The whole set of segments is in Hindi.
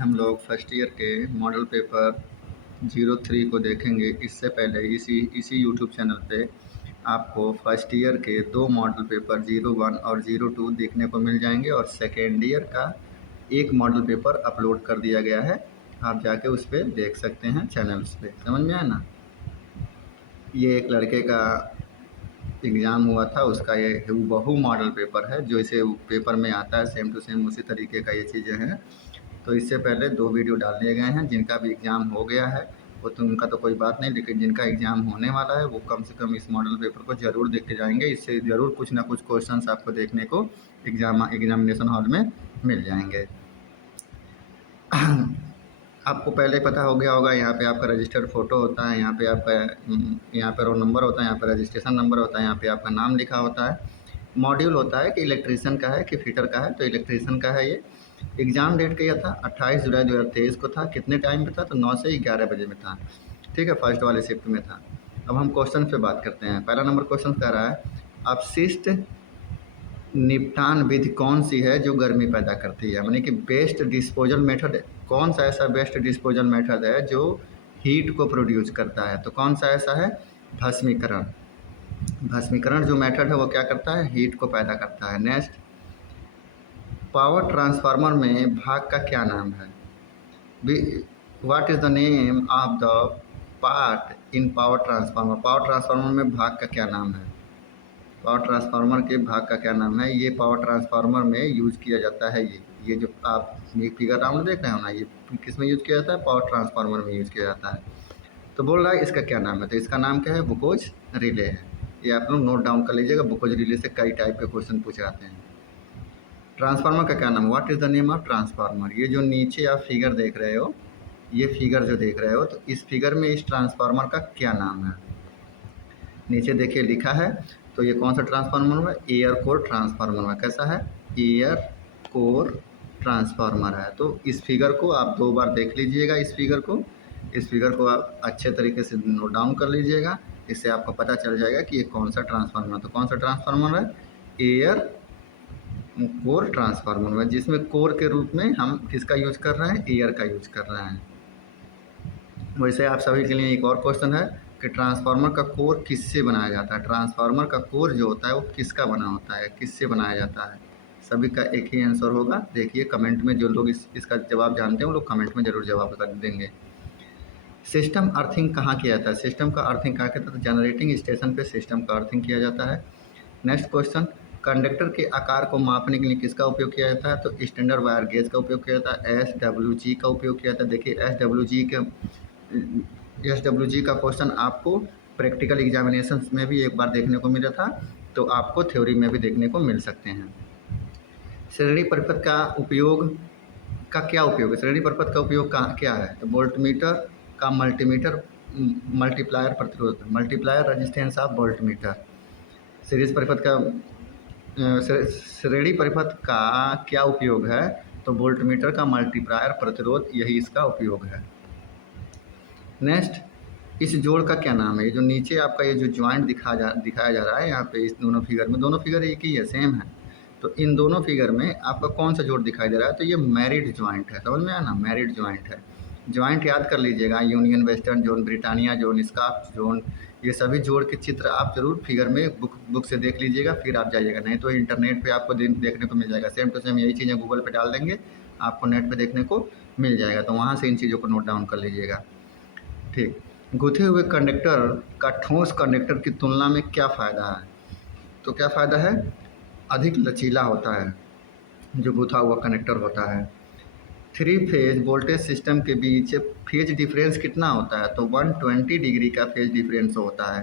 हम लोग फर्स्ट ईयर के मॉडल पेपर 03 को देखेंगे। इससे पहले इसी यूट्यूब चैनल पे आपको फर्स्ट ईयर के 2 मॉडल पेपर 01 और 02 देखने को मिल जाएंगे और सेकेंड ईयर का एक मॉडल पेपर अपलोड कर दिया गया है। आप जाके उस पर देख सकते हैं चैनल्स पे। समझ में आया ना? ये एक लड़के का एग्ज़ाम हुआ था, उसका ये हूबहू मॉडल पेपर है, जो इसे पेपर में आता है सेम टू सेम उसी तरीके का ये चीज़ें हैं। तो इससे पहले 2 वीडियो डाल दिए गए हैं। जिनका भी एग्ज़ाम हो गया है वो तो उनका तो कोई बात नहीं, लेकिन जिनका एग्ज़ाम होने वाला है वो कम से कम इस मॉडल पेपर को ज़रूर देख के जाएंगे। इससे ज़रूर कुछ ना कुछ क्वेश्चंस आपको देखने को एग्ज़ामिनेशन हॉल में मिल जाएंगे। आपको पहले पता हो गया होगा, यहाँ पे आपका रजिस्टर्ड फ़ोटो होता है, यहाँ पे आपका यहाँ पे रोल नंबर होता है, यहाँ पे रजिस्ट्रेशन नंबर होता है, यहाँ पे आपका नाम लिखा होता है। मॉड्यूल होता है कि इलेक्ट्रीशियन का है कि फिटर का है, तो इलेक्ट्रीशियन का है ये। एग्ज़ाम डेट क्या था? 28 जुलाई 2023 को था। कितने टाइम पे था? तो 9 से 11 बजे में था। ठीक है, फर्स्ट वाले शिफ्ट में था। अब हम क्वेश्चन पे बात करते हैं। पहला नंबर क्वेश्चन कह रहा है अपशिष्ट निपटान विधि कौन सी है जो गर्मी पैदा करती है, यानी कि बेस्ट डिस्पोजल मेथड। कौन सा ऐसा बेस्ट डिस्पोजल मेथड है जो हीट को प्रोड्यूस करता है? तो कौन सा ऐसा है? भस्मीकरण। भस्मीकरण जो मेथड है वो क्या करता है? हीट को पैदा करता है। नेक्स्ट, पावर ट्रांसफार्मर में भाग का क्या नाम है? What is the name of the part in power transformer? Power transformer में भाग का क्या नाम है? पावर ट्रांसफार्मर के भाग का क्या नाम है? ये पावर ट्रांसफार्मर में यूज़ किया जाता है। ये जो आप ये फिगर राउंड देख रहे हो ना, ये किस में यूज़ किया जाता है? पावर ट्रांसफार्मर में यूज़ किया जाता है। तो बोल रहा है इसका क्या नाम है? तो इसका नाम क्या है? बुकोज रिले है। ये आप लोग नोट डाउन कर लीजिएगा। बुकोज रिले से कई टाइप के क्वेश्चन पूछे जाते हैं। ट्रांसफार्मर का क्या नाम? What is the name of transformer? ये जो नीचे आप फिगर देख रहे हो, ये फिगर जो देख रहे हो, तो इस फिगर में इस ट्रांसफार्मर का क्या नाम है? नीचे देखिए लिखा है। तो ये कौन सा ट्रांसफार्मर है? एयर कोर ट्रांसफार्मर है। कैसा है? एयर कोर ट्रांसफार्मर है। तो इस फिगर को आप 2 बार देख लीजिएगा। इस फिगर को आप अच्छे तरीके से नोट डाउन कर लीजिएगा। इससे आपको पता चल जाएगा कि ये कौन सा ट्रांसफार्मर है। तो कौन सा ट्रांसफार्मर है? एयर कोर ट्रांसफार्मर है, जिसमें कोर के रूप में हम किसका यूज कर रहे हैं? एयर का यूज कर रहे हैं। वैसे आप सभी के लिए एक और क्वेश्चन है कि ट्रांसफार्मर का कोर किससे बनाया जाता है? ट्रांसफार्मर का कोर जो होता है वो किसका बना होता है, किससे बनाया जाता है? सभी का एक ही आंसर होगा। देखिए कमेंट में जो लोग इसका जवाब जानते हैं वो लोग कमेंट में ज़रूर जवाब कर देंगे। सिस्टम अर्थिंग कहाँ किया जाता है? सिस्टम का अर्थिंग कहाँ किया जाता है? जनरेटिंग स्टेशन पे सिस्टम का अर्थिंग किया जाता है। नेक्स्ट क्वेश्चन, कंडक्टर के आकार को मापने के लिए किसका उपयोग किया जाता है? तो स्टैंडर्ड वायर गेज का उपयोग किया जाता है। SWG का उपयोग किया जाता है। देखिए SWG का क्वेश्चन आपको प्रैक्टिकल एग्जामिनेशन में भी एक बार देखने को मिला था, तो आपको थ्योरी में भी देखने को मिल सकते हैं। श्रेणी परिपथ का उपयोग का क्या उपयोग है? श्रेणी परिपथ का उपयोग क्या है? तो वोल्टमीटर का मल्टीमीटर मल्टीप्लायर प्रतिरोध, multiplier resistance of voltmeter. Series परिपथ का श्रेणी परिपथ का क्या उपयोग है? तो वोल्टमीटर का मल्टीप्लायर प्रतिरोध, यही इसका उपयोग है। नेक्स्ट, इस जोड़ का क्या नाम है? ये जो नीचे आपका ये जो ज्वाइंट दिखाया जा रहा है यहाँ पे, इस दोनों फिगर एक ही है, सेम है। तो इन दोनों फिगर में आपका कौन सा जोड़ दिखाई दे रहा है? तो ये मैरिड ज्वाइंट है। समझ में आया ना? मैरिड ज्वाइंट है। ज्वाइंट याद कर लीजिएगा, union, western zone, Britannia zone, scarf zone, ये सभी जोड़ के चित्र आप जरूर फिगर में बुक से देख लीजिएगा, फिर आप जाइएगा। नहीं तो इंटरनेट पे आपको देखने को मिल जाएगा। सेम टू सेम यही चीज़ें गूगल पे डाल देंगे, आपको नेट पे देखने को मिल जाएगा। तो वहाँ से इन चीज़ों को नोट डाउन कर लीजिएगा। ठीक, गुथे हुए कंडक्टर का ठोस कंडक्टर की तुलना में क्या फ़ायदा है? तो क्या फ़ायदा है? अधिक लचीला होता है जो गुथा हुआ कंडक्टर होता है। 3 फेज वोल्टेज सिस्टम के बीच फेज डिफरेंस कितना होता है? तो 120 डिग्री का फेज डिफरेंस होता है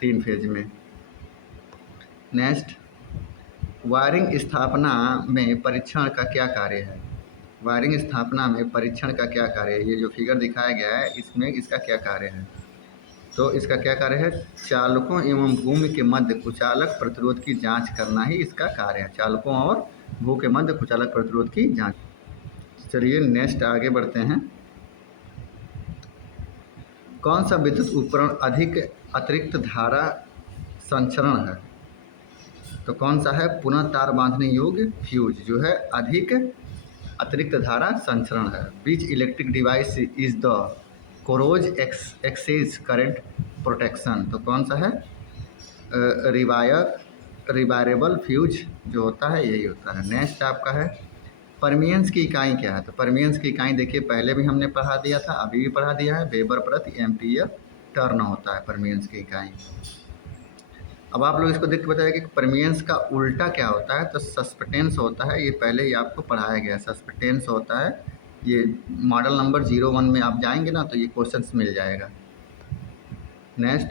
3 फेज में। नेक्स्ट, वायरिंग स्थापना में परीक्षण का क्या कार्य है? वायरिंग स्थापना में परीक्षण का क्या कार्य है? ये जो फिगर दिखाया गया है इसमें इसका क्या कार्य है? तो इसका क्या कार्य है? चालकों एवं भूमि के मध्य कुचालक प्रतिरोध की जांच करना ही इसका कार्य है। चालकों और भू के मध्य कुचालक प्रतिरोध की जांच। चलिए नेक्स्ट आगे बढ़ते हैं। कौन सा विद्युत उपकरण अधिक अतिरिक्त धारा संचरण है? तो कौन सा है? पुनः तार बांधने योग्य फ्यूज जो है अतिरिक्त धारा संचरण है। Which electric device is the causes excess current protection, तो कौन सा है? रिवायरेबल फ्यूज जो होता है यही होता है। नेक्स्ट आपका है परमियंस की इकाई क्या है? तो परमियंस की इकाई देखिए पहले भी हमने पढ़ा दिया था, अभी भी पढ़ा दिया है, वेबर प्रति एम्पियर टर्न होता है परमियंस की इकाई। अब आप लोग इसको देख के बताइए कि परमियंस का उल्टा क्या होता है? तो सस्पेटेंस होता है, ये पहले ही आपको पढ़ाया गया। सस्पेटेंस होता है, ये मॉडल नंबर 01 में आप जाएंगे ना तो ये क्वेश्चंस मिल जाएगा। नेक्स्ट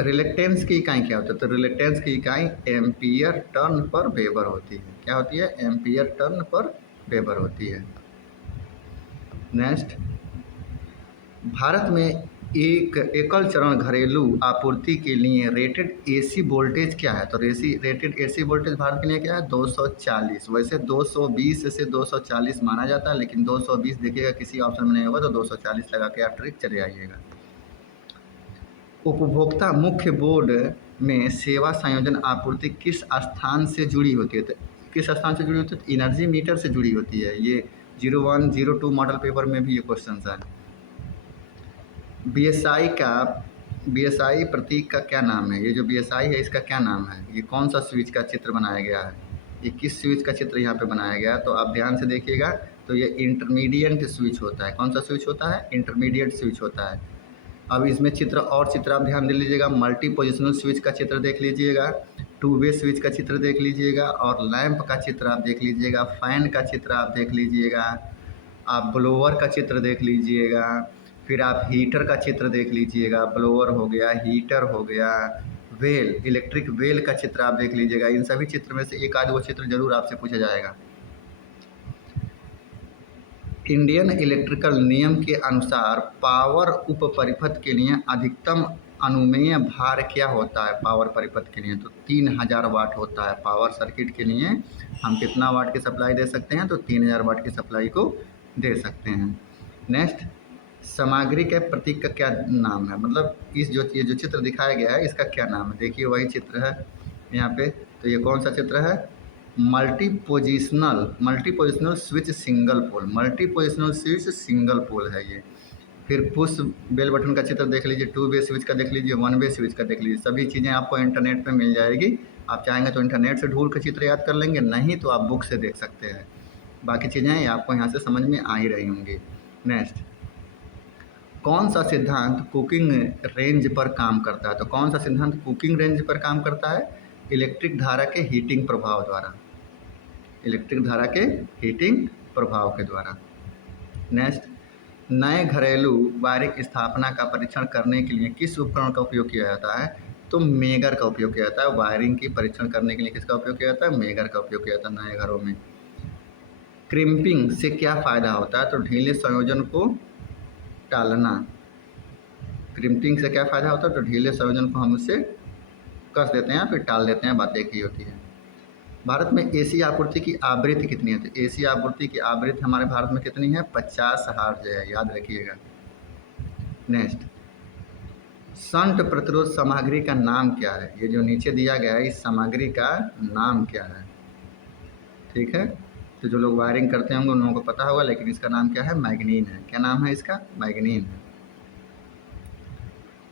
रिलेक्टेंस की इकाई क्या होता है? तो रिलेक्टेंस की इकाई एम्पियर टर्न पर वेबर होती है। क्या होती है? एम्पियर टर्न पर वेबर होती है। नेक्स्ट भारत में एक एकल चरण घरेलू आपूर्ति के लिए रेटेड एसी वोल्टेज क्या है? तो रेटेड एसी वोल्टेज भारत के लिए क्या है? 240। वैसे 220 से 240 माना जाता है, लेकिन 220 देखिएगा किसी ऑप्शन में नहीं होगा, तो 240 लगा के आप ट्रिक चले आइएगा। उपभोक्ता मुख्य बोर्ड में सेवा संयोजन आपूर्ति किस स्थान से जुड़ी होती है? तो किस स्थान से जुड़ी होती है? तो एनर्जी मीटर से जुड़ी होती है। ये 01, 02 मॉडल पेपर में भी ये क्वेश्चन है। बीएसआई प्रतीक का क्या नाम है? ये जो बीएसआई है इसका क्या नाम है? ये कौन सा स्विच का चित्र बनाया गया है? ये किस स्विच का चित्र यहाँ पे बनाया गया है? तो आप ध्यान से देखिएगा, तो ये इंटरमीडिएट स्विच होता है। कौन सा स्विच होता है? इंटरमीडिएट स्विच होता है। अब इसमें चित्र आप ध्यान दे लीजिएगा, मल्टी पोजिशनल स्विच का चित्र देख लीजिएगा, टू वे स्विच का चित्र देख लीजिएगा, और लैंप का चित्र आप देख लीजिएगा, फैन का चित्र आप देख लीजिएगा, आप ब्लोअर का चित्र देख लीजिएगा, फिर आप हीटर का चित्र देख लीजिएगा, ब्लोअर हो गया, हीटर हो गया, वेल, इलेक्ट्रिक वेल का चित्र आप देख लीजिएगा। इन सभी चित्र में से एक आध वो चित्र जरूर आपसे पूछा जाएगा। इंडियन इलेक्ट्रिकल नियम के अनुसार पावर उप परिपथ के लिए अधिकतम अनुमेय भार क्या होता है? पावर परिपथ के लिए तो 3000 वाट होता है। पावर सर्किट के लिए हम कितना वाट की सप्लाई दे सकते हैं? तो 3000 वाट की सप्लाई को दे सकते हैं। नेक्स्ट सामग्री के प्रतीक का क्या नाम है? मतलब ये जो चित्र दिखाया गया है इसका क्या नाम है? देखिए वही चित्र है यहाँ पे। तो ये कौन सा चित्र है? Multi positional switch single pole है ये। फिर पुश बेल बटन का चित्र देख लीजिए, टू वे स्विच का देख लीजिए, वन वे स्विच का देख लीजिए। सभी चीज़ें आपको इंटरनेट पे मिल जाएगी। आप चाहेंगे तो इंटरनेट से ढूंढ कर चित्र याद कर लेंगे, नहीं तो आप बुक से देख सकते हैं। बाकी चीज़ें आपको यहाँ से समझ में आ ही रही होंगी। नेक्स्ट कौन सा सिद्धांत कुकिंग रेंज पर काम करता है? तो कौन सा सिद्धांत कुकिंग रेंज पर काम करता है? इलेक्ट्रिक धारा के हीटिंग प्रभाव द्वारा। इलेक्ट्रिक धारा के हीटिंग प्रभाव के द्वारा। नेक्स्ट नए घरेलू वायरिंग स्थापना का परीक्षण करने के लिए किस उपकरण का उपयोग किया जाता है? तो मेगर का उपयोग किया जाता है। वायरिंग की परीक्षण करने के लिए किसका उपयोग किया जाता है? मेगर का उपयोग किया जाता है नए घरों में। क्रिम्पिंग से क्या फ़ायदा होता है? तो ढीले संयोजन को टालना। क्रिम्पिंग से क्या फ़ायदा होता है? तो ढीले संयोजन को हम उससे कस देते हैं, फिर टाल देते हैं, बात एक ही होती है। भारत में एसी आपूर्ति की आवृत्ति कितनी है? तो एसी आपूर्ति की आवृत्ति हमारे भारत में कितनी है? 50 हर्ट्ज है, याद रखिएगा। नेक्स्ट शंट प्रतिरोध सामग्री का नाम क्या है? ये जो नीचे दिया गया है इस सामग्री का नाम क्या है? ठीक है, तो जो लोग वायरिंग करते होंगे उन लोगों को पता होगा, लेकिन इसका नाम क्या है? मैग्नीन है। क्या नाम है इसका? मैग्नीन है।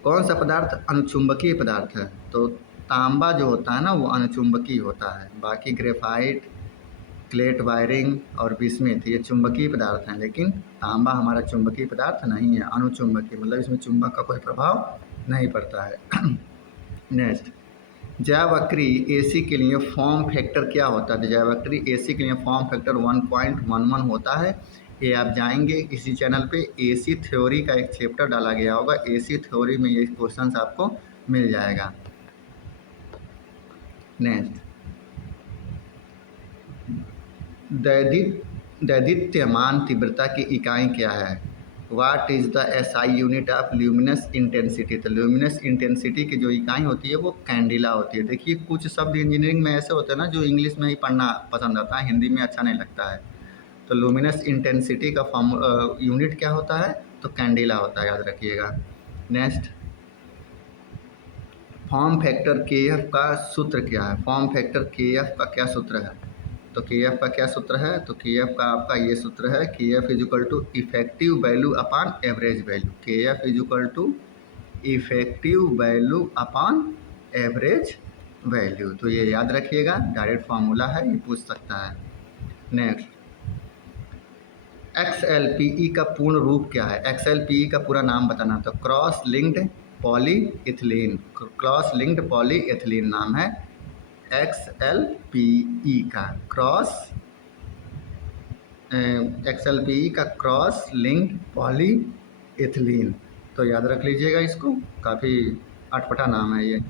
कौन सा पदार्थ अनुचुंबकीय पदार्थ है? तो तांबा जो होता है ना वो अनुचुंबकीय होता है। बाकी ग्रेफाइट, क्लेट वायरिंग और बिस्मिथ ये चुंबकीय पदार्थ हैं, लेकिन तांबा हमारा चुंबकीय पदार्थ नहीं है, अनुचुंबकीय, मतलब इसमें चुंबक का कोई प्रभाव नहीं पड़ता है। नेक्स्ट ज्यावक्री एसी के लिए फॉर्म फैक्टर क्या होता है? तो ज्यावक्री एसी के लिए फॉर्म फैक्टर 1.11 होता है। ये आप जाएंगे इसी चैनल पे एसी थ्योरी का एक चैप्टर डाला गया होगा, एसी थ्योरी में ये क्वेश्चंस आपको मिल जाएगा। नेक्स्ट दैदीप्यमान तीव्रता की इकाई क्या है? What is the SI unit of luminous intensity? तो ल्यूमिनस इंटेंसिटी की जो इकाई होती है वो कैंडिला होती है। देखिए कुछ शब्द इंजीनियरिंग में ऐसे होते हैं ना जो इंग्लिश में ही पढ़ना पसंद आता है, हिंदी में अच्छा नहीं लगता है। तो ल्यूमिनस इंटेंसिटी का यूनिट क्या होता है? तो कैंडिला होता है, याद रखिएगा। नेक्स्ट फॉर्म फैक्टर के एफ का सूत्र क्या है? फॉर्म फैक्टर के एफ का क्या सूत्र है? तो के एफ का क्या सूत्र है, तो के एफ का आपका ये सूत्र है, K F is equal to effective value upon average value. K F is equal to effective value upon average value. तो ये याद रखिएगा, डायरेक्ट फार्मूला है, ये पूछ सकता है। नेक्स्ट, XLPE का पूर्ण रूप क्या है? XLPE का पूरा नाम बताना। तो cross linked polyethylene, cross linked polyethylene नाम है XLPE का। XLPE का क्रॉस लिंक्ड पॉलीइथिलीन। तो याद रख लीजिएगा इसको, काफ़ी अटपटा नाम है ये।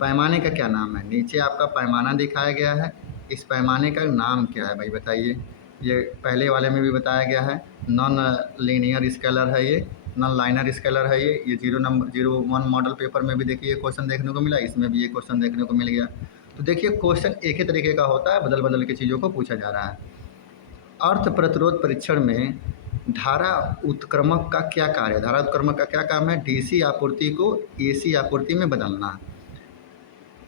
पैमाने का क्या नाम है? नीचे आपका पैमाना दिखाया गया है, इस पैमाने का नाम क्या है भाई बताइए? ये पहले वाले में भी बताया गया है, नॉन लीनियर स्केलर है ये, नॉन लाइनर स्केलर है ये 01 मॉडल पेपर में भी देखिए क्वेश्चन देखने को मिला, इसमें भी ये क्वेश्चन देखने को मिल गया। तो देखिए क्वेश्चन एक ही तरीके का होता है, बदल बदल के चीज़ों को पूछा जा रहा है। अर्थ प्रतिरोध परीक्षण में धारा उत्क्रमक का क्या कार्य है? धारा उत्क्रमक का क्या काम है? डीसी आपूर्ति को एसी आपूर्ति में बदलना।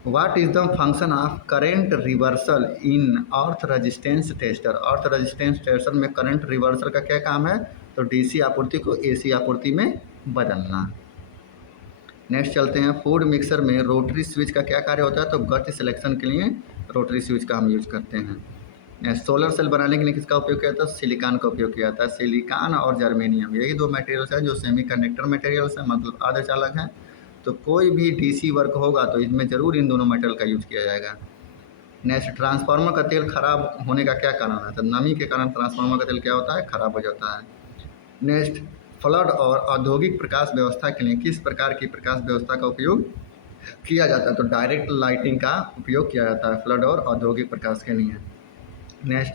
What is the function of current reversal in earth resistance tester? Earth resistance tester में करंट रिवर्सल का क्या काम है? तो डीसी आपूर्ति को एसी आपूर्ति में बदलना। नेक्स्ट चलते हैं, फूड मिक्सर में रोटरी स्विच का क्या कार्य होता है? तो गति सिलेक्शन के लिए रोटरी स्विच का हम यूज करते हैं। नेक्स्ट, सोलर सेल बनाने के लिए किसका उपयोग किया जाता है? सिलिकॉन का उपयोग किया जाता है। सिलिकॉन और जर्मेनियम, यही दो मटेरियल्स हैं जो सेमीकंडक्टर मटेरियल्स हैं, मतलब अर्धचालक हैं। तो कोई भी डीसी वर्क होगा तो इसमें ज़रूर इन दोनों मेटल का यूज किया जाएगा। नेक्स्ट, ट्रांसफार्मर का तेल खराब होने का क्या कारण है? तो नमी के कारण ट्रांसफार्मर का तेल क्या होता है? खराब हो जाता है। नेक्स्ट, फ्लड और औद्योगिक प्रकाश व्यवस्था के लिए किस प्रकार की प्रकाश व्यवस्था का उपयोग किया जाता है? तो डायरेक्ट लाइटिंग का उपयोग किया जाता है फ्लड और औद्योगिक प्रकाश के लिए। नेक्स्ट,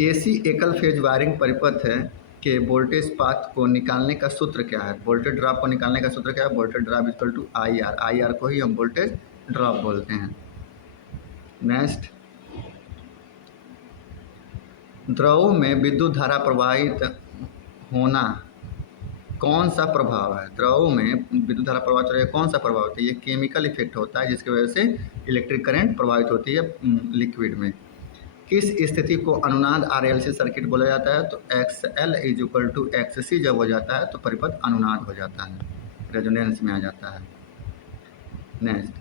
एसी एकल फेज वायरिंग परिपथ है के वोल्टेज पाथ को निकालने का सूत्र क्या है? वोल्टेज ड्रॉप को निकालने का सूत्र क्या है? Voltage drop equal to I R. I R को ही हम वोल्टेज ड्रॉप बोलते हैं। नेक्स्ट, द्रव में विद्युत धारा प्रवाहित होना कौन सा प्रभाव है? द्रव में विद्युत धारा प्रवाहित हो रही है, कौन सा प्रभाव होता है? ये केमिकल इफेक्ट होता है जिसकी वजह से इलेक्ट्रिक करंट प्रवाहित होती है लिक्विड में। किस स्थिति को अनुनाद RLC सर्किट बोला जाता है? तो XL is equal to XC जब हो जाता है तो परिपथ अनुनाद हो जाता है, रेजोनेंस में आ जाता है। नेक्स्ट,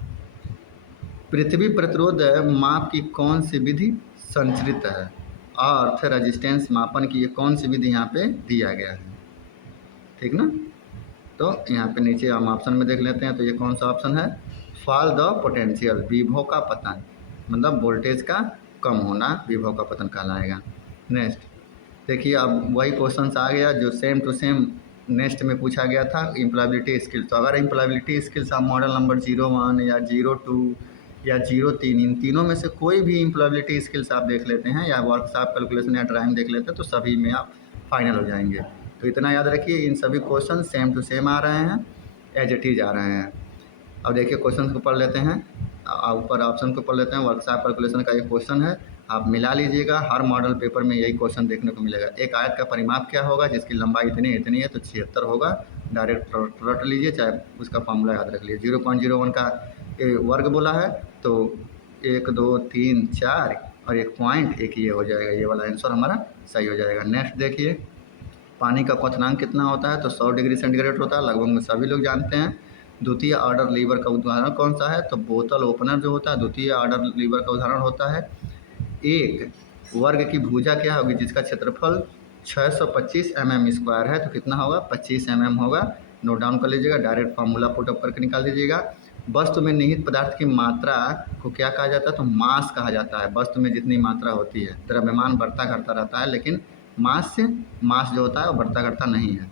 पृथ्वी प्रतिरोध माप की कौन सी विधि संचरित है? अर्थ रेजिस्टेंस मापन की ये कौन सी विधि यहाँ पे दिया गया है? ठीक ना? तो यहाँ पे नीचे हम ऑप्शन में देख लेते हैं, तो ये कौन सा ऑप्शन है? फॉल द पोटेंशियल, विभव का पतन, मतलब वोल्टेज का कम होना विभव का पतन कहलाएगा। नेक्स्ट देखिए, अब वही क्वेश्चन आ गया जो सेम टू सेम नेक्स्ट में पूछा गया था, इम्प्लॉयबिलिटी स्किल। तो अगर इम्प्लॉयबिलिटी स्किल्स आप मॉडल नंबर 01 या 02 या 03, इन तीनों में से कोई भी इम्प्लॉयबिलिटी स्किल्स आप देख लेते हैं या वर्कशॉप कैलकुलेशन या ड्राइंग देख लेते हैं तो सभी में आप फाइनल हो जाएंगे। तो इतना याद रखिए, इन सभी क्वेश्चन सेम टू सेम आ रहे हैं, एज इट इज आ रहे हैं। अब देखिए क्वेश्चन को पढ़ लेते हैं, ऊपर ऑप्शन को पढ़ लेते हैं। वर्कशॉप कैलकुलेशन का ये क्वेश्चन है, आप मिला लीजिएगा, हर मॉडल पेपर में यही क्वेश्चन देखने को मिलेगा। एक आयत का परिमाप क्या होगा जिसकी लंबाई इतनी है? तो 76 होगा। डायरेक्ट रट लीजिए, चाहे उसका फॉर्मूला याद रख लीजिए। 0.01 का वर्ग बोला है तो 1 2 3 4 और एक पॉइंट, एक ये हो जाएगा, ये वाला आंसर हमारा सही हो जाएगा। नेक्स्ट देखिए, पानी का क्वथनांक कितना होता है? तो 100 डिग्री सेंटीग्रेड होता है, लगभग सभी लोग जानते हैं। द्वितीय ऑर्डर लीवर का उदाहरण कौन सा है? तो बोतल ओपनर जो होता है द्वितीय ऑर्डर लीवर का उदाहरण होता है। एक वर्ग की भुजा क्या होगी जिसका क्षेत्रफल 625 mm² है? तो कितना होगा? 25 mm होगा। नोट डाउन कर लीजिएगा, डायरेक्ट फार्मूला पुट अप करके निकाल दीजिएगा। वस्तु में निहित पदार्थ की मात्रा को क्या कहा जाता है? तो मास कहा जाता है। वस्तु में जितनी मात्रा होती है, द्रव्यमान बढ़ता घटता रहता है, लेकिन मास जो होता है वो बढ़ता घटता नहीं है।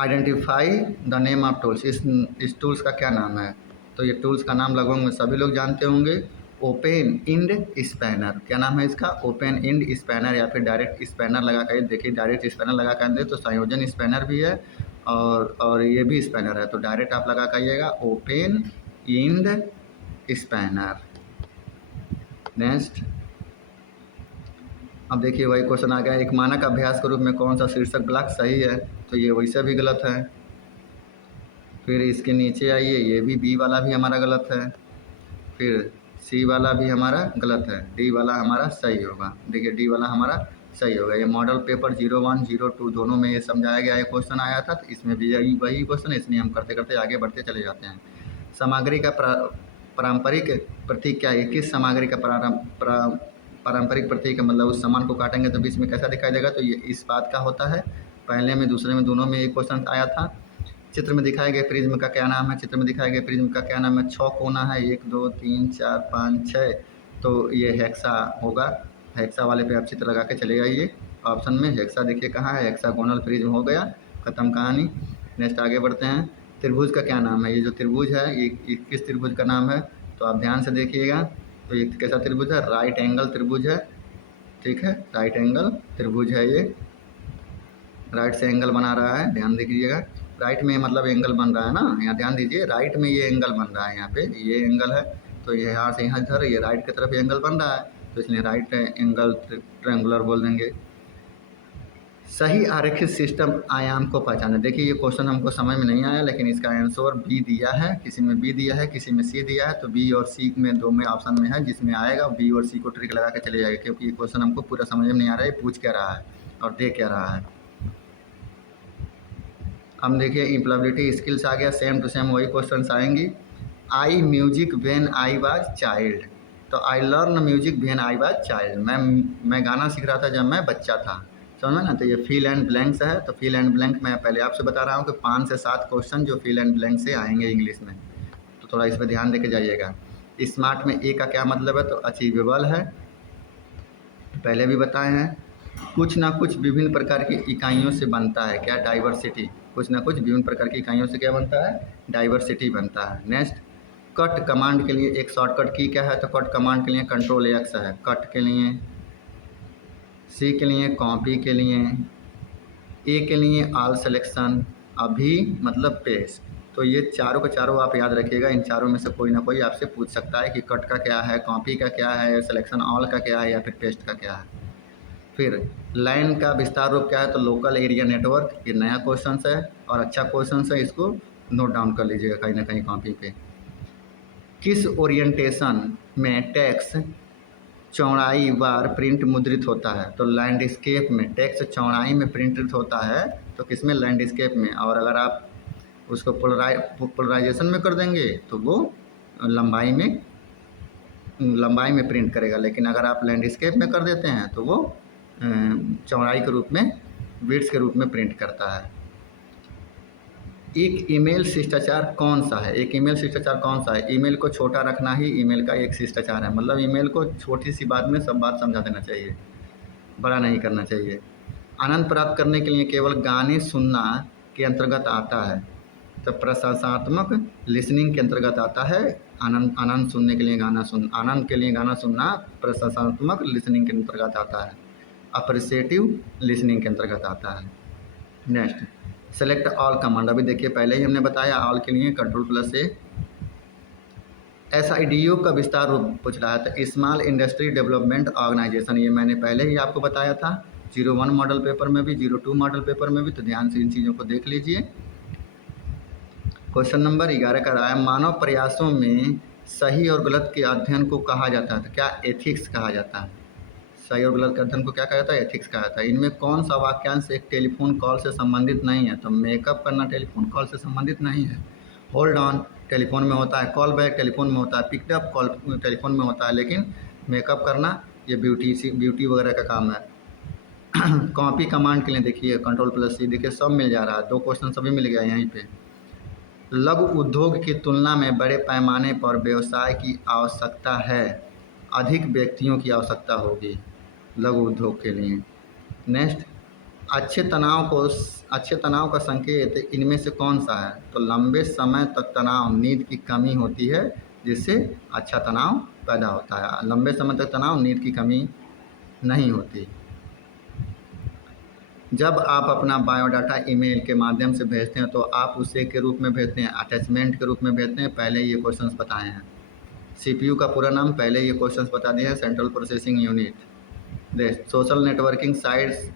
Identify the name of tools, इस टूल्स का क्या नाम है? तो ये टूल्स का नाम लगभग में सभी लोग जानते होंगे, ओपन इंड स्पैनर। क्या नाम है इसका? ओपन इंड स्पैनर, या फिर डायरेक्ट स्पैनर लगा कर देखिए, डायरेक्ट स्पैनर लगा कर दे तो संयोजन स्पैनर भी है और ये भी स्पैनर है, तो डायरेक्ट आप लगा करिएगा ओपन इंड स्पैनर। नेक्स्ट, अब देखिए वही क्वेश्चन आ गया, एक मानक अभ्यास के रूप में कौन सा शीर्षक ब्लॉक सही है? तो ये वैसे भी गलत है। फिर इसके नीचे आइए, ये भी बी वाला भी हमारा गलत है। फिर सी वाला भी हमारा गलत है, डी वाला हमारा सही होगा। देखिए डी वाला हमारा सही होगा। ये मॉडल पेपर 01, 02 दोनों में ये समझाया गया है, क्वेश्चन आया था, तो इसमें भी यही वही क्वेश्चन है, इसलिए हम करते करते आगे बढ़ते चले जाते हैं। सामग्री का पारंपरिक प्रतीक क्या है? किस सामग्री का पारंपरिक प्रतीक है? मतलब उस सामान को काटेंगे तो बीच में कैसा दिखाई देगा? तो ये इस बात का होता है। पहले में दूसरे में दोनों में एक क्वेश्चन आया था। चित्र में दिखाए गए प्रिज्म का क्या नाम है? चित्र में दिखाए गए प्रिज्म का क्या नाम है? 6 कोना है, 1 2 3 4 5 6, तो ये हेक्सा होगा। हेक्सा वाले पे आप चित्र लगा के चले जाइए। ऑप्शन में हेक्सा देखिए कहाँ है, हेक्सागोनल प्रिज्म हो गया, ख़त्म कहानी। नेक्स्ट आगे बढ़ते हैं। त्रिभुज का क्या नाम है? ये जो त्रिभुज है ये किस त्रिभुज का नाम है? तो आप ध्यान से देखिएगा। तो ये कैसा त्रिभुज है? राइट एंगल त्रिभुज है, ठीक है, राइट एंगल त्रिभुज है ये। राइट से एंगल बना रहा है, ध्यान दीजिएगा। राइट में मतलब एंगल बन रहा है ना, यहाँ ध्यान दीजिए, राइट में ये एंगल बन रहा है, यहाँ पे ये एंगल है, तो ये यहाँ से यहाँ इधर ये राइट की तरफ एंगल बन रहा है, तो इसलिए राइट एंगल ट्रायंगुलर बोल देंगे। सही आरेखित सिस्टम आयाम को पहचाने। देखिए ये क्वेश्चन हमको समझ में नहीं आया, लेकिन इसका आंसर बी दिया है, किसी में बी दिया है, किसी में सी दिया है, तो बी और सी में दो में ऑप्शन में है, जिसमें आएगा बी और सी को ट्रिक लगा के चले जाएगा, क्योंकि ये क्वेश्चन हमको पूरा समझ में नहीं आ रहा है पूछ क्या रहा है और दे क्या रहा है। हम देखिए इम्प्लॉयबिलिटी स्किल्स आ गया, सेम टू सेम वही क्वेश्चन आएंगी। I music when I was child, तो I learn music when I was child, मैं गाना सीख रहा था जब मैं बच्चा था, समझ ना। तो ये फिल एंड ब्लैंक्स है, तो फिल एंड ब्लैंक मैं पहले आपसे बता रहा हूँ कि 5 से 7 क्वेश्चन जो फिल एंड ब्लैंक से आएंगे इंग्लिश में, तो थोड़ा इस पर ध्यान दे के जाइएगा। स्मार्ट में ए का क्या मतलब है? तो अचीवेबल है, पहले भी बताए हैं। कुछ ना कुछ विभिन्न प्रकार की इकाइयों से बनता है, क्या? डाइवर्सिटी, कुछ ना कुछ विभिन्न प्रकार की इकाइयों से क्या बनता है? डाइवर्सिटी बनता है। नेक्स्ट, कट कमांड के लिए एक शॉर्टकट की क्या है? तो कट कमांड के लिए कंट्रोल एक्स है, कट के लिए। सी के लिए कॉपी के लिए। ए के लिए ऑल सिलेक्शन, अभी मतलब पेस्ट। तो ये चारों के चारों आप याद रखिएगा, इन चारों में से कोई ना कोई आपसे पूछ सकता है कि कट का क्या है, कॉपी का क्या है, सिलेक्शन ऑल का क्या है, या फिर पेस्ट का क्या है। फिर लाइन का विस्तार रूप क्या है? तो लोकल एरिया नेटवर्क, ये नया क्वेश्चन है और अच्छा क्वेश्चन है, इसको नोट डाउन कर लीजिएगा कहीं ना कहीं कॉपी पे। किस ओरिएंटेशन में टेक्स्ट चौड़ाई वार प्रिंट मुद्रित होता है? तो लैंडस्केप में टेक्स्ट चौड़ाई में प्रिंटित होता है, तो किसमें? लैंडस्केप में। और अगर आप उसको पोलराइजेशन में कर देंगे तो वो लंबाई में प्रिंट करेगा, लेकिन अगर आप लैंडस्केप में कर देते हैं तो वो चौड़ाई के रूप में, विड्थ के रूप में प्रिंट करता है। एक ईमेल शिष्टाचार कौन सा है? एक ईमेल शिष्टाचार कौन सा है? ईमेल को छोटा रखना ही ईमेल का एक शिष्टाचार है, मतलब ईमेल को छोटी सी बात में सब बात समझा देना चाहिए, बड़ा नहीं करना चाहिए। आनंद प्राप्त करने के लिए केवल गाने सुनना के अंतर्गत आता है, तो प्रशंसात्मक लिसनिंग के अंतर्गत आता है। आनंद सुनने के लिए आनंद के लिए गाना सुनना प्रशंसात्मक लिसनिंग के अंतर्गत आता है, अप्रिसिएटिव लिसनिंग के अंतर्गत आता है। नेक्स्ट, सेलेक्ट ऑल कमांड, अभी देखिए पहले ही हमने बताया, ऑल के लिए कंट्रोल+A। SIDO का विस्तार रूप पूछ रहा है, तो स्मॉल इंडस्ट्री डेवलपमेंट ऑर्गेनाइजेशन, ये मैंने पहले ही आपको बताया था 01 मॉडल पेपर में भी, 02 मॉडल पेपर में भी, तो ध्यान से इन चीज़ों को देख लीजिए। क्वेश्चन नंबर 11 का रहा है, मानव प्रयासों में सही और गलत के अध्ययन को कहा जाता है, तो क्या? एथिक्स कहा जाता है। सही और गलत के अध्ययन को क्या कहा जाता है? एथिक्स कहा जाता है। इनमें कौन सा वाक्यांश एक टेलीफोन कॉल से संबंधित नहीं है? तो मेकअप करना टेलीफोन कॉल से संबंधित नहीं है। होल्ड ऑन टेलीफोन में होता है, कॉल बैक टेलीफोन में होता है, पिकअप कॉल टेलीफोन में होता है, लेकिन मेकअप करना ये ब्यूटी वगैरह का काम है। कॉपी कमांड के लिए देखिए कंट्रोल+C, देखिए सब मिल जा रहा है, 2 क्वेश्चन सभी मिल गया यहीं पे। लघु उद्योग की तुलना में बड़े पैमाने पर व्यवसाय की आवश्यकता है, अधिक व्यक्तियों की आवश्यकता होगी लघु उद्योग के लिए। नेक्स्ट, अच्छे तनाव का संकेत इनमें से कौन सा है? तो लंबे समय तक तनाव, नींद की कमी होती है, जिससे अच्छा तनाव पैदा होता है। लंबे समय तक तनाव, नींद की कमी नहीं होती। जब आप अपना बायोडाटा ईमेल के माध्यम से भेजते हैं तो आप उसे के रूप में भेजते हैं, अटैचमेंट के रूप में भेजते हैं, पहले ये क्वेश्चंस बताए हैं। CPU का पूरा नाम पहले ये क्वेश्चंस बता दिए हैं, central processing unit. Social networking sites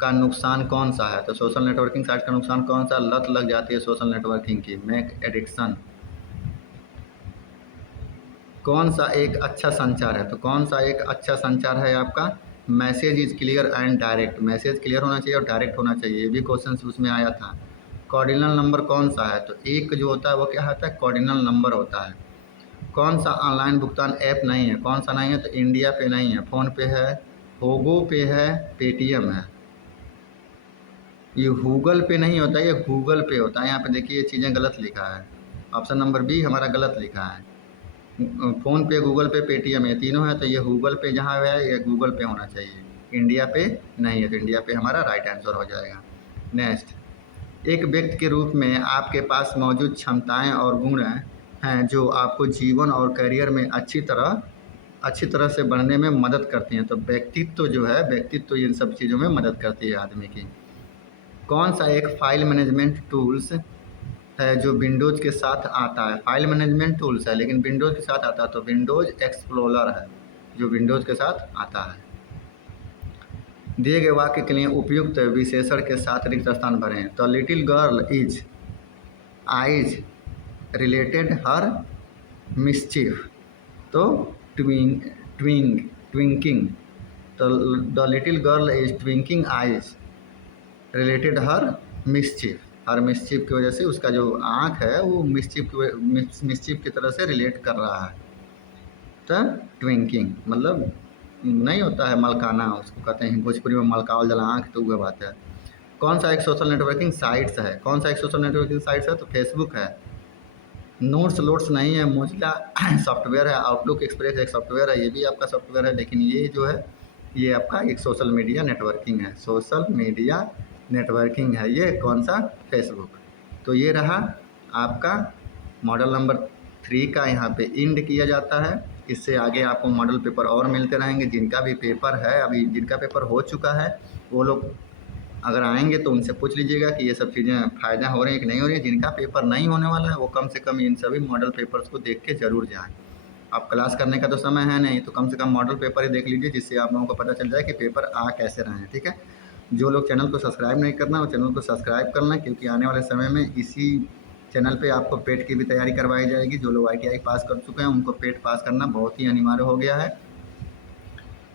का नुकसान कौन सा है? तो सोशल नेटवर्किंग साइट्स का नुकसान कौन सा? लत लग जाती है सोशल नेटवर्किंग की, मेक एडिक्शन। कौन सा एक अच्छा संचार है? तो कौन सा एक अच्छा संचार है आपका? Message is clear and direct. Message clear होना चाहिए और डायरेक्ट होना चाहिए, ये भी क्वेश्चन उसमें आया था। कॉर्डिनल नंबर कौन सा है? तो एक जो होता है वो क्या होता है? कॉर्डिनल नंबर होता है। कौन सा ऑनलाइन भुगतान ऐप नहीं है? कौन सा नहीं है? तो इंडिया पे नहीं है, फ़ोन पे है, होगो पे है, पेटीएम है। ये गूगल पे नहीं होता, ये गूगल पे होता है। यहाँ पे देखिए ये चीज़ें गलत लिखा है, ऑप्शन नंबर बी हमारा गलत लिखा है। फ़ोन पे, गूगल पे, पेटीएम ये तीनों है, तो ये गूगल पे जहाँ है ये गूगल पे होना चाहिए, इंडिया पे नहीं है, तो इंडिया पे हमारा राइट आंसर हो जाएगा। नेक्स्ट, एक व्यक्ति के रूप में आपके पास मौजूद क्षमताएं और गुण हैं जो आपको जीवन और करियर में अच्छी तरह से बढ़ने में मदद करती हैं। तो व्यक्तित्व जो है, व्यक्तित्व इन सब चीज़ों में मदद करती है आदमी की। कौन सा एक फाइल मैनेजमेंट टूल्स है जो विंडोज़ के साथ आता है? फाइल मैनेजमेंट टूल्स है लेकिन विंडोज़ के साथ आता है, तो विंडोज़ एक्सप्लोरर है जो विंडोज़ के साथ आता है। दिए गए वाक्य के लिए उपयुक्त विशेषण के साथ रिक्त स्थान भरें। तो little girl is eyes related her mischief, तो ट्विंग ट्विंग ट्विंकिंग, तो the little girl is ट्विंकिंग eyes related her mischief, her mischief की वजह से उसका जो आँख है वो मिस्चिफ की तरह से रिलेट कर रहा है। तो ट्विंकिंग मतलब नहीं होता है मलकाना, उसको कहते हैं भोजपुरी में मलकावल जला आँख, तो वह बात है। कौन सा एक सोशल नेटवर्किंग साइट्स है? कौन सा एक सोशल नेटवर्किंग साइट्स है? तो फेसबुक है। नोट्स लोट्स नहीं है, मोजिला सॉफ्टवेयर है, आउटलुक एक्सप्रेस एक सॉफ्टवेयर है, ये भी आपका सॉफ्टवेयर है, लेकिन ये जो है ये आपका एक सोशल मीडिया नेटवर्किंग है, सोशल मीडिया नेटवर्किंग है ये। कौन सा? फेसबुक। तो ये रहा आपका मॉडल नंबर 3 का, यहाँ पे इंड किया जाता है। इससे आगे आपको मॉडल पेपर और मिलते रहेंगे। जिनका भी पेपर है, अभी जिनका पेपर हो चुका है वो लोग अगर आएंगे तो उनसे पूछ लीजिएगा कि ये सब चीज़ें फ़ायदा हो रही है कि नहीं हो रही है। जिनका पेपर नहीं होने वाला है वो कम से कम इन सभी मॉडल पेपर्स को देख के ज़रूर जाएँ। अब क्लास करने का तो समय है नहीं, तो कम से कम मॉडल पेपर ही देख लीजिए, जिससे आप लोगों को पता चल जाए कि पेपर आ कैसे रहे हैं, ठीक है। जो लोग चैनल को सब्सक्राइब नहीं करना वो चैनल को सब्सक्राइब कर लें, क्योंकि आने वाले समय में इसी चैनल पे आपको पेट की भी तैयारी करवाई जाएगी। जो लोग ITI पास कर चुके हैं उनको पेट पास करना बहुत ही अनिवार्य हो गया है।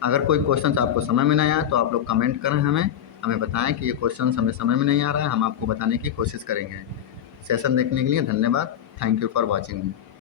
अगर कोई क्वेश्चन आपको समझ में नहीं आया तो आप लोग कमेंट करें, हमें बताएं कि ये क्वेश्चन हमें समझ में नहीं आ रहा है, हम आपको बताने की कोशिश करेंगे। सेशन देखने के लिए धन्यवाद। Thank you for watching.